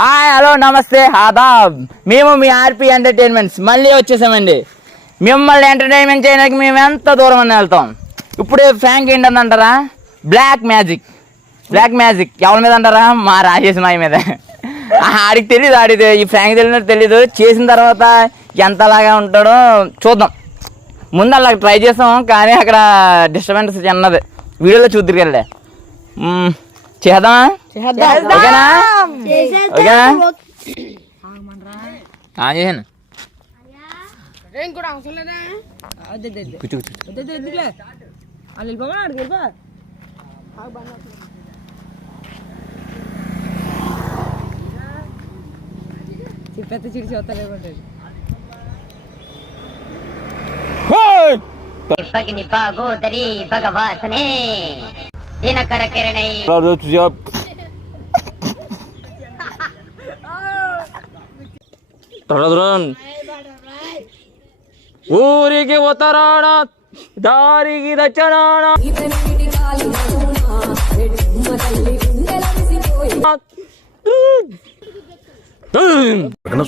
Hi hello నమస్తే ఆదాబ్. మేము మీ ఆర్పి entertainments మళ్ళీ వచ్చేసామండి. మిమ్మల్ని ఎంటర్టైన్మెంట్ చేయడానికి మేము ఎంత దూరం అని వెళ్తాం. ఇప్పుడు ఫ్రాంక్ ఏంటంటారా, బ్లాక్ మ్యాజిక్ ఎవరి మీద అంటారా, మా రాజేష్ మాయ మీద. ఆడికి తెలీదు, ఆడిది ఈ ఫ్రాంక్ తెలియనట్టు తెలీదు. చేసిన తర్వాత ఎంతలాగా ఉంటాడో చూద్దాం. ముందు అలా ట్రై చేస్తాం, కానీ అక్కడ డిస్టర్బెన్స్ చిన్నది. వీడియోలో చూద్దరుకెళ్ళే చేద్దామా? ఓకేనా? చేసాను. చిప్పెత్త చిడిచి వస్తలేకుంటుంది. భగవాసనే దినకర కిరణై ఊరికి ఉత్తరాన దారికి దక్షిణాన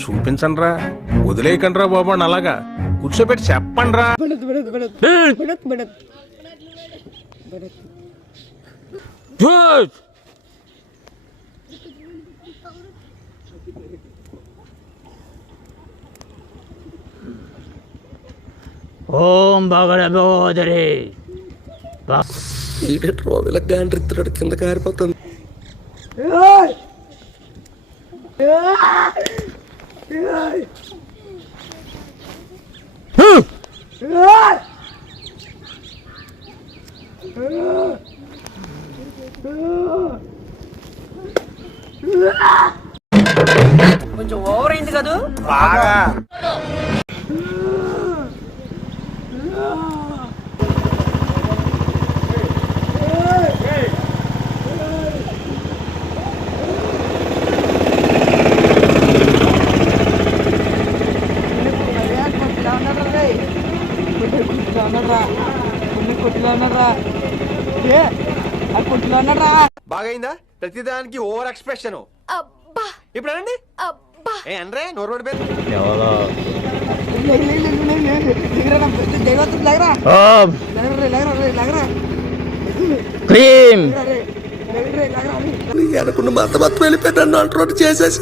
చూపించండి రా, వదిలేయకండి రా బాబు అని అలాగా కూర్చోబెట్టి చెప్పండి రా. ఓం భగవదరే గాండ్రిస్తున్నాడు, కింద కారిపోతుంది. కొంచెం ఓవర్ అయింది కదా బాగా. బాగైందా? ప్రతిదానికి ఓవర్ ఎక్స్ప్రెషన్. ఇప్పుడు అనండి. ఏ అనరే నోరు పడిపోయింది. అనుకున్న మత వెళ్ళిపోయాను అంటున్నట్టు చేసేసి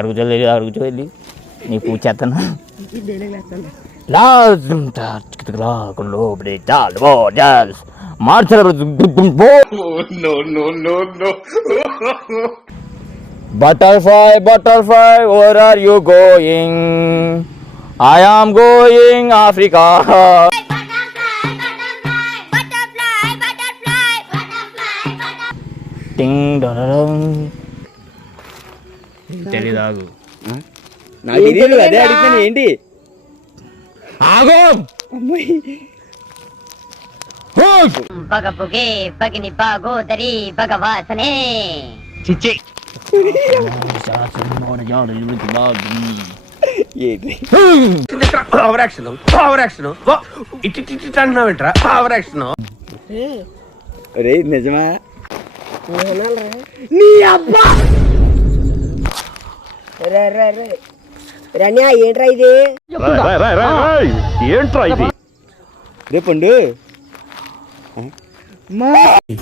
అడుగుచో వెళ్ళి నీ పూజ చేస్తాను. Butterfly, where are you going? I am going Africa. Ding dong. తెలీదాగు నాకు తెలియదు, అదే అడిగాను. ఏంటి ఆగో పగపుగే పగిని పాగోదరి భగవాసనే చిచ్చి ఓవర్ యాక్షన్ ఇట్టి అంటున్నావేంట్రా? Over action. రే నిజమా? నీ అబ్బా రన్యా ఏంట్రా ఇది? ఏంట్రా ఇది? రేపండు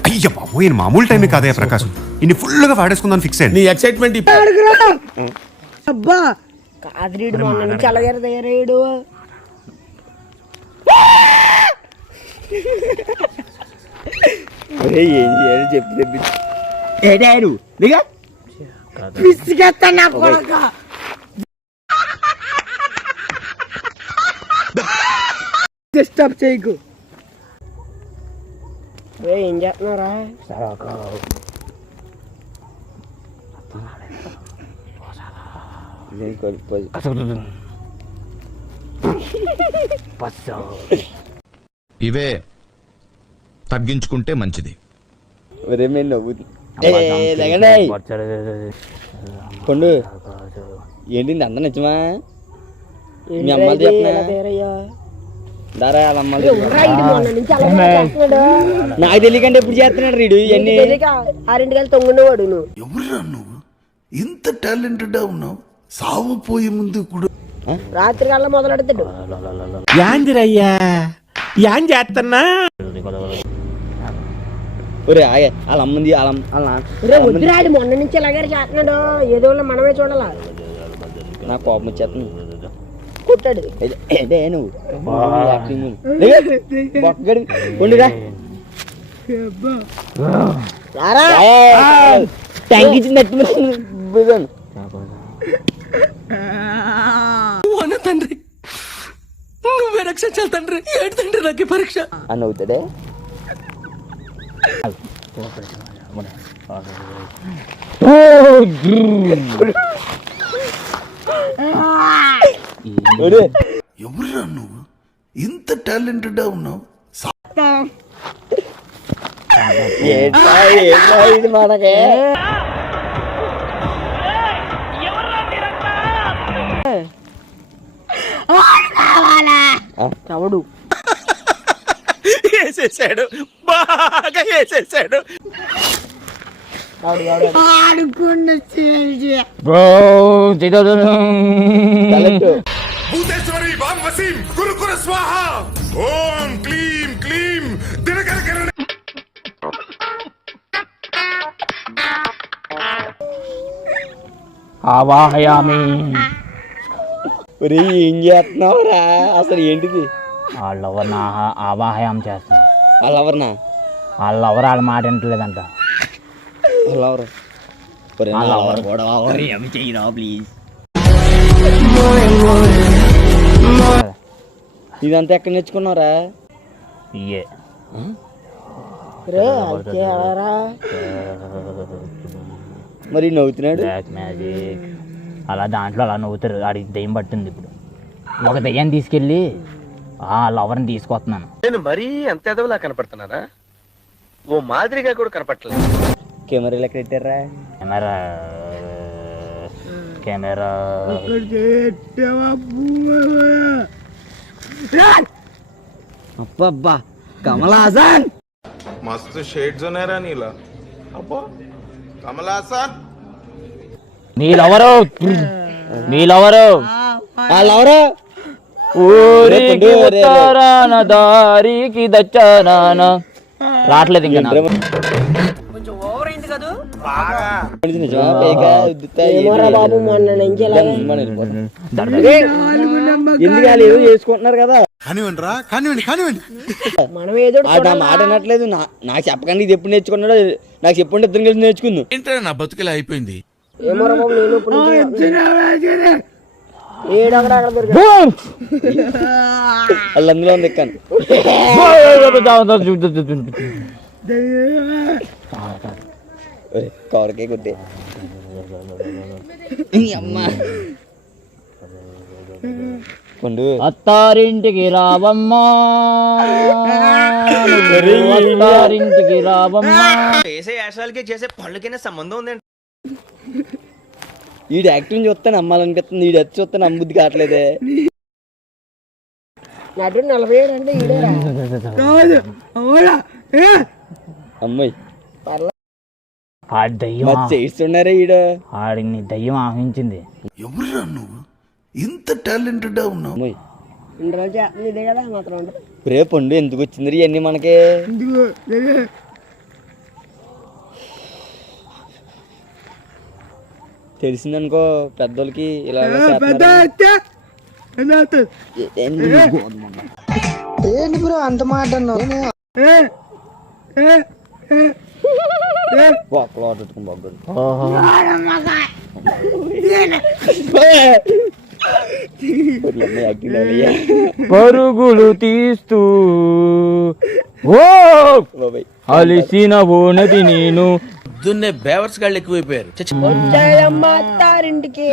అయ్య బాబు, ఈయన మామూలు టైమే కాదయ్యా ప్రకాశం. ఇన్ని ఫుల్గా వాడేసుకుందాం ఫిక్స్ అయ్యింది. నీ ఎక్సైట్మెంట్ అబ్బా కాదురీడు మొన్న నుంచి అలాగే తయారయ్యాడు. ఏం చేయాలి చెప్పి తెప్పించి ఏడారు దిగా పిసిగేస్తా నా కొడుక. డిస్టర్బ్ చేయకు. ఏం చేస్తున్నారా? ఇవే తగ్గించుకుంటే మంచిది. ఒరే మేము నవ్వు పండు ఏంటి అంత నిజమా? మీ అమ్మాయి చెప్తున్నా దారా వాళ్ళ అమ్మాయి మొన్న నుంచి అలాగే చేస్తున్నాడు. నాకు తెలియకంటే ఎప్పుడు చేస్తున్నాడు రీడు ఇవన్నీ. ఆరింటికి తొంగుండేవాడు నువ్వు. ఎవరురా నువ్వు ఇంత టాలెంటెడ్ ఉన్నావు? సావు పోయే ముందు కూడా రాత్రి కల్లా మొదలెడతాడు. యాందిరయ్యా యాన్ చేస్తున్నా ఒరే ఆగే వాళ్ళ అమ్మంది వాళ్ళ వద్దురాడు మొన్న నుంచి ఇలాగే చేస్తున్నాడు. ఏదో మనమే చూడాలా. నాకు కోపం వచ్చేస్తుంది. కొట్టాడు ఏదే నువ్వు బొక్కగడి పండురా ట్యాంక్ ఇచ్చింది తండ్రి నువ్వే రక్షించాలి తండ్రి. ఏంటి తండ్రి నాకు ఈ పరీక్ష అని అవుతాడే. ఎవరురా నువ్వు ఇంత టాలెంటెడ్ ఉన్నావు? ఇది మనకే ఎవడు వేసేసాడు, బాగా వేసేసాడు. భూతేశ్వరి వాం వసీం కురు కురు స్వాహ ఓం క్లీం క్లీం దినకరకరణ. ఆవాహయామి. ఒరే ఏం చేస్తున్నావురా అసలు ఏంటిది? వాళ్ళెవరు నా ఆవాహయం చేస్తాను. వాళ్ళెవరినా? వాళ్ళెవరు వాళ్ళ మాట వింటలేదంట. వాళ్ళెవరు? వాళ్ళెవరు కూడా ఏమి చెయ్యరా ప్లీజ్. ఇదంతా ఎక్కడ నేర్చుకున్నావురా? ఇయే మరి నవ్వుతున్నాడు. బ్లాక్ మ్యాజిక్ అలా దాంట్లో అలా నవ్వుతారు. ఆడి దెయ్యం పట్టింది. ఇప్పుడు ఒక దెయ్యాన్ని తీసుకెళ్ళి ఆ లవర్ని తీసుకొస్తున్నాను. నేను మరీ అంత ఎదవలా కనపడుతున్నారా? ఓ మాదిరిగా కూడా కనపడలేదు. కెమెరాలు ఎక్కడ పెట్టారా? కెమెరా అబ్బా కమల్ హాసన్ మస్తు షేడ్స్ ఉన్నారా నీలా? అబ్బా కమల్ హాసన్ నీలెవరు? వాళ్ళెవరు? ఊరికి ఉత్తరాన దారికి దచ్చాన రావట్లేదు ఇంకా నాకు. బాబు మొన్న నుంచి ఎందుకు ఏదో చేసుకుంటున్నారు కదా. కానివ్వండి రా, కానివ్వండి కానివ్వండి. మనం ఏదో నా మాట వినట్లేదు. నాకు చెప్పకండి ఇది ఎప్పుడు నేర్చుకున్నాడో నాకు చెప్పండి. ఇద్దరం కలిసి నేర్చుకుందాం. ఏంటంటే నా బతుకులా అయిపోయింది. ఏమోరా బాబు నేను ఇప్పుడు ఏడక్కడ వాళ్ళు అందులో ఉంది ఎక్కాను. కవరకే కొట్టే అమ్మా పండు అత్తారింటికి రావమ్మా, అత్తారింటికి రావమ్మా. చేసే యాశాలకి చేసే పళ్ళకైనా సంబంధం ఉందండి. ఈ యాక్టింగ్ చూస్తే నమ్మాలనిపిస్తుంది. ఈ వచ్చి చూస్తే నమ్ముద్ది కావట్లేదే. నటు 47 అంటే ఈడేరా అమ్మాయి ఆ దయ్యం చేస్తున్నారే ఈడ. ఆడిని దయ్యం ఆహించింది. ఎవరురా నువ్వు ఇంత టాలెంటెడ్ ఉన్నావు? అమ్మాయి ఇందులో చేస్తుంది ఇదే కదా మాత్రం రే పండు ఎందుకు వచ్చింది ఇవన్నీ మనకి? తెలిసిందనుకో పెద్దోళ్ళకి ఇలా ఏంటి బ్రో అంత మాట బొక్కలు ఆడుకుని బొగ్గలు పరుగులు తీస్తూ ఓ అలిసిన ఓనది నేను. దున్నే బేవర్స్ గాళ్ళు ఎక్కువైపోయారు. వచ్చాయమ్మా అత్తారింటికి.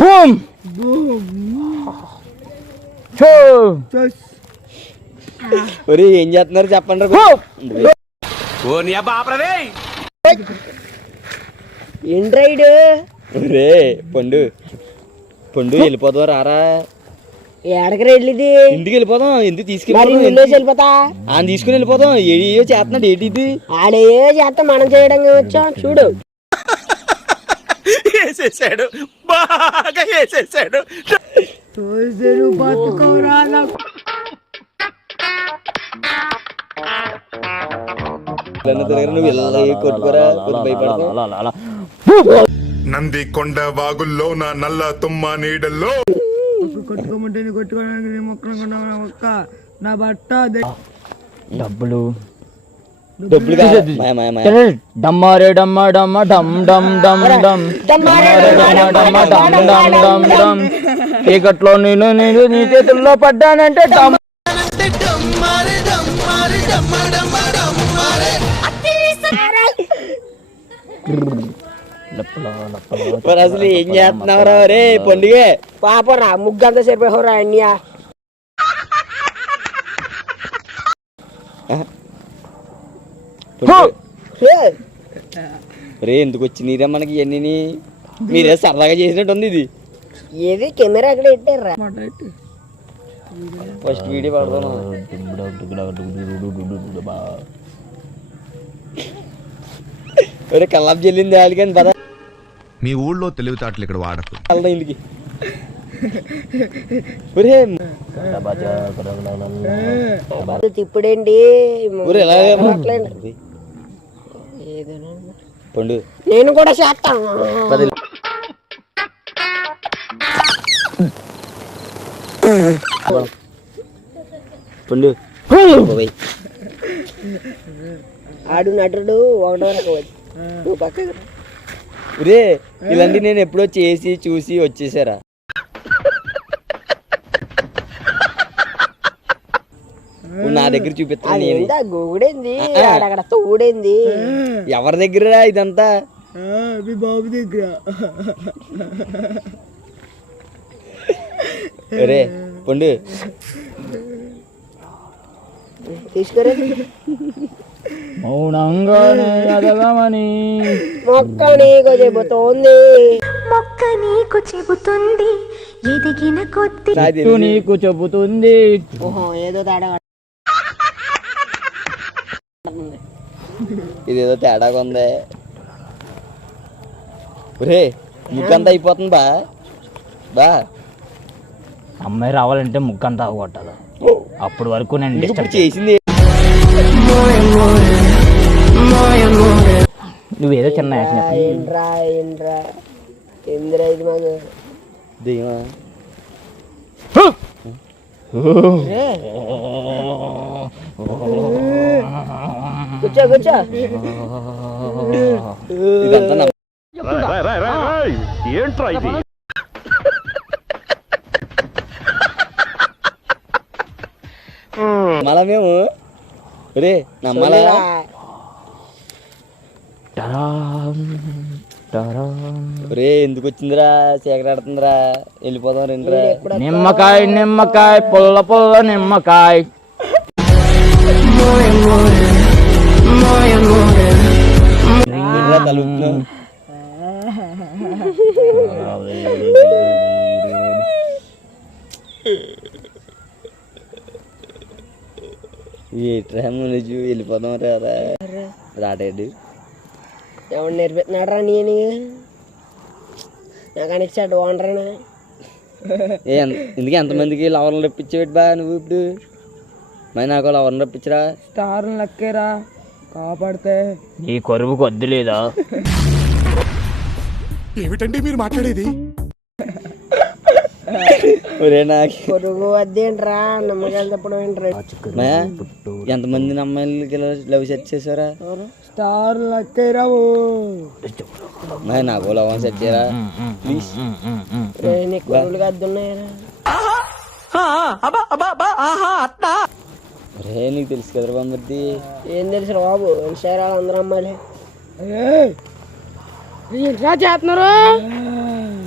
బూమ్ ఒరే ఏం చేస్తున్నారు చెప్పండి ఓ నీ అబ్బా ఆపరదే. ఏంట్రైడు ఒరే పండు పండు వెళ్ళిపోదాం రారా. ఏడకి రెడ్లిది ఇంటికి వెళ్ళిపోదాం. ఎందుకు మరి తీసుకెళ్ళి విలేజ్ వెళ్ళిపోతా ఆయన తీసుకుని వెళ్ళిపోదాం. ఏడియో చేస్తున్నాడు ఏంటి ఇది. ఆడే చేస్తా మనం చేయడానికి వచ్చాం చూడు. వేసేసాడు, బాగా వేసేసాడు. నువ్వు వెళ్ళి కొట్టుకోరా భయపడతావు. నంది కొండ వాగుల్లో నా నల్ల తుమ్మ నీడల్లో డబ్బులు డబ్బులు కాదు. మాయ మాయ మాయ. డమ్మారే డమ్మ డమ్మ డమ్ డమ్ డమ్ డమ్ డమ్మారే డమ్మ డమ్మ డమ్ డమ్ డమ్ డమ్. చీకట్లో నేను నేను నీ చేతుల్లో పడ్డానంటే డమ్. మరి అసలు ఏం చేస్తున్నావురా రే పండుగ. పాపరా ముగ్గంతా సరిపోయావురా అన్యా. రే ఎందుకు వచ్చినీరా మనకి ఇవన్నీ. మీరే సరదాగా చేసినట్టు ఉంది ఇది. ఏది కెమెరా అక్కడ పెట్టారా. ఫస్ట్ వీడియో పడతాను. ఒరే కల్లాపు చెల్లింది వాళ్ళకి పద. మీ ఊళ్ళో తెలివితేటలు ఇక్కడ వాడకు. వెళ్దాం ఇంటికి. ఒరే తిప్పుడేంటి ఒరే ఎలా మాట్లాడండి. పండు నేను కూడా చేస్తాను. పండు ఆడు నటుడు ఒకటో రకం. నువ్వు పక్కకు ఒరే ఇలాంటి నేను ఎప్పుడో చేసి చూసి వచ్చేసారా. నా దగ్గర చూపిస్తాను. గోగుడేంది అక్కడ తోడేంది. ఎవరి దగ్గర ఇదంతా. బాబు దగ్గర. ఒరే పండు తీసుకురా. మౌనంగానే ఎదగమని మొక్క నీకు చెబుతోంది. మొక్క నీకు చెబుతుంది ఎదిగిన కొద్ది నీకు చెబుతుంది. ఓహో ఏదో తేడా. ఇదేదో తేడాగా ఉంది. ఒరే ముక్కంతా అయిపోతుంది బా బా. అమ్మాయి రావాలంటే ముక్కంతా కొట్టాలి. అప్పటి వరకు నేను ఇప్పుడు డిస్టర్బ్ చేసింది. నువ్వేదో చిన్న యాక్షన్ చెప్పు. ఏంట్రా ఏంట్రా ఏంద్రా ఇది మాకు. దెయ్యమా? కూర్చో కూర్చో. ఇదంతా నా ఏంట్రా ఇది? మళ్ళా మేము రే నమ్మలా. రే ఎందుకు వచ్చిందిరా సేకరాడుతుందిరా. వెళ్ళిపోదాం రెండురా. నిమ్మకాయ నిమ్మకాయ పుల్ల పుల్ల నిమ్మకాయ. తలుపుతున్నాం. వెళ్ళిపోదాం రాదా రాటేడు. ఎవడు నేర్పిస్తున్నాడు రా నేను నాకు అనిచ్చాడు ఓనరేనా. ఎందుకు ఎంతమందికి లవర్లు రప్పించేవాడు బా నువ్వు ఇప్పుడు. మరి నాకు లవర్ని రప్పించరా. స్టార్ లక్కేరా కాపాడితే. ఈ కొరువు కొద్ది లేదా. ఏమిటండి మీరు మాట్లాడేది? ఒరే నాకు పొరుగు వద్దేంట్రా నమ్మకాలు చెప్పడం ఏంట్రా. ఎంతమంది అమ్మాయిలకి లవ్ సెట్ చేసారా. స్టార్ లక్కేరావు. నాకు లవ్ సెట్ చేయరా ప్లీజ్. నీకు కొరువులు గద్దున్నాయరా. రే నీకు తెలుసు కదరా బామ్మర్ది. ఏం తెలుసు బాబు ఇన్స్టాగ్రామ్ అందరూ అమ్మాయిలే. ఏంట్రా చేస్తున్నారు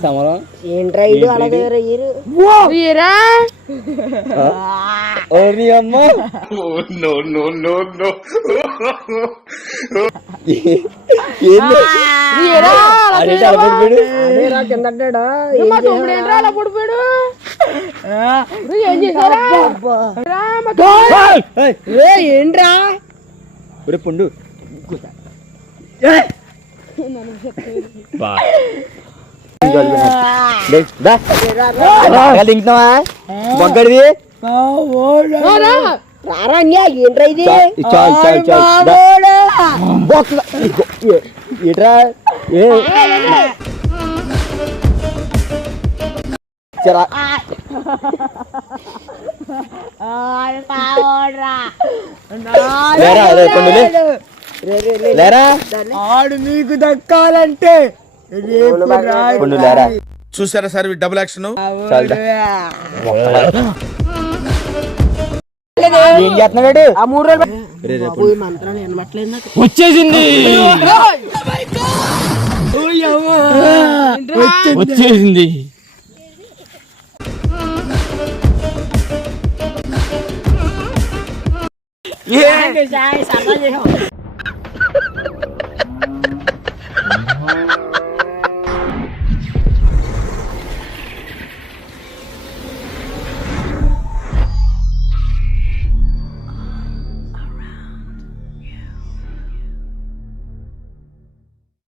సమరం ఏంట్రా ఇడు అలాగే ఇరు ఓరి అమ్మ కిందడ్డా అలా పడిపోయాడు ఏంట్రా పుండు తింటున్నావా బొగ్గడివి రారా అన్యా ఏంట్రా ఇది చాలు చాలు చాలు ఇట్రా చరా లేరా అదే పండులే లేరా ఆడు నీకు దక్కాలంటే పండు లేరా చూసారా సార్ డబుల్ యాక్షన్ ఏం చేస్తున్నాడు ఆ 3 రోజులు మంత్రాన్ని వినమట్లేదు నాకు వచ్చేసింది వచ్చేసింది సరదా చేసాం